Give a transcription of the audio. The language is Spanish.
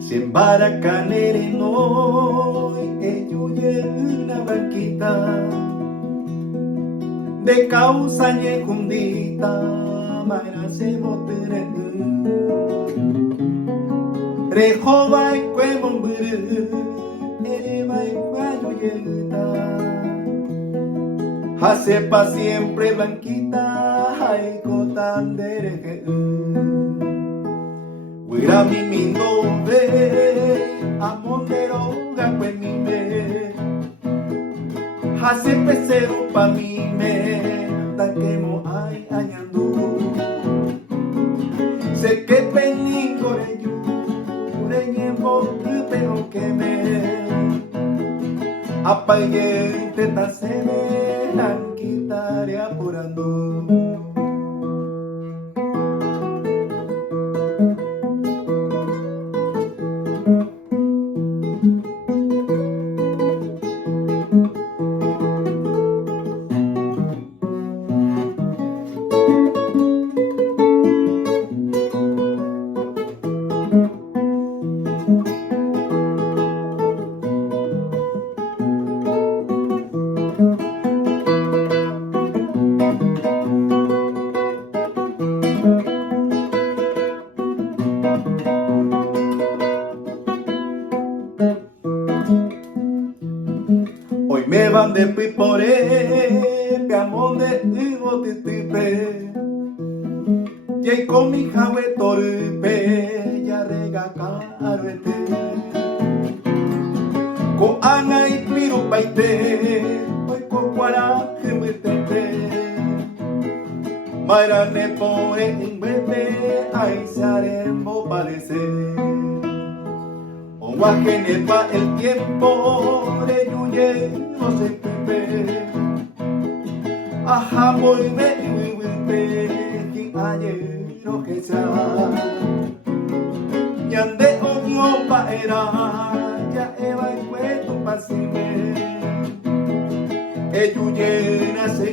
Siembara canele noi e yuye una barquita de causa nye kundita maira se motere rejova y cuemo mburu eva y cuayo yelta hace pa siempre blanquita hay cotan dereje Wira mi mindombe, amondero gakwe mime, hase pesero pa mime, takemo ay ayandu. Se que peningo reyu, ureñembo pero que me, apague teta se me, anquitare apurando. Hoy me van de pipore, peamón de higo titipe, y con mi jawe torpe, ya rega caruete, ko ana y piru paite, hoy ko cuara que me tete, maira ne poe ingbete, ay sarembo parece. Guajene pa el tiempo de yuye no se pepe Aja muy me vive que ayer no que sea Yande onyo pa era ya eva y cueto pa sime E yuye na se